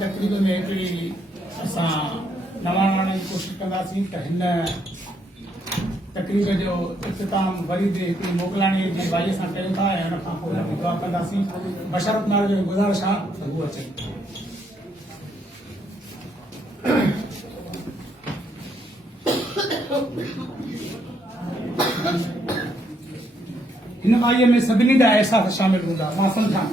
तकरीब में हिकिड़ी असां नवां आणण जी कोशिशि कंदासीं त हिन तकरीब जो इख़्तिताम वरी बि हिकिड़ी मोकिलाणीअ जी भाईअ सां कयूं था ऐं हुन खां पोइ हुनजी दुआ कंदासीं। बशरत माल जो गुज़ारिश आहे त हू अचे। हिन भाईअ में सभिनी जा अहसास शामिल हूंदा, मां सम्झां।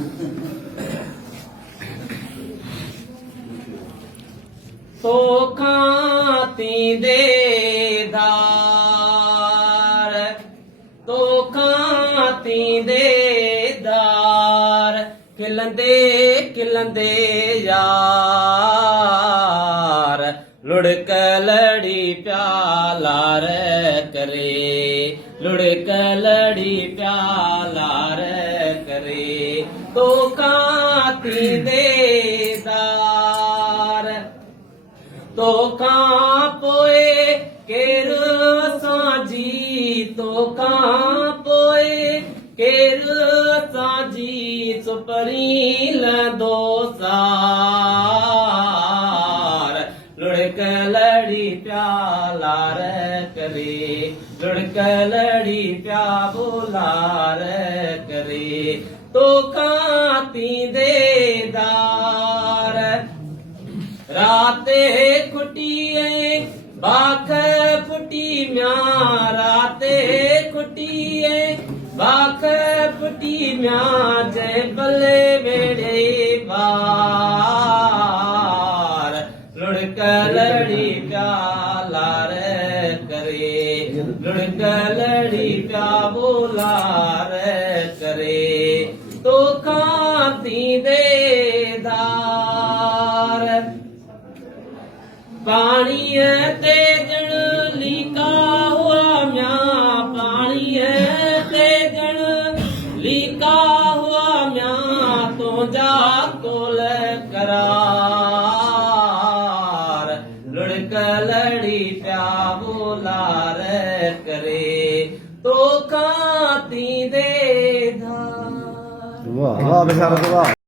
तोखां थींदे दार, तोखां थींदे दार, खिलंदे खिलंदे यार, लुढ़क लड़ी प्यालार करे, लुढ़क लड़ी प्यालार करे। तोखां थींदे दार, तोखां पोए केरु असांजी, तोखां पोए केरु असांजी, सुपरी लंदो सार, लुढ़क लड़ी प्यालार करे, लुढ़क लड़ी प्या बोलार करे। तोखां थींदे दार, राते कुटिए बाख पुटी म्यां, राते कुटिए बाख पुटी म्यां, जय भले वेड़े बार, लुढ़क लड़ी प्यालार करे, लुढ़क लड़ी प्या बोलार करे। तोखां थींदे दार, पाणीअ ते ॼण लीका हुआ म्यां, पाणीअ ते ॼण लीका हुआ म्यां, तुंहिंजा कोल करार, लुढ़क लड़ी प्या बोलार करे। तोखां थींदे धार। वाह वाह बेचारा वाह।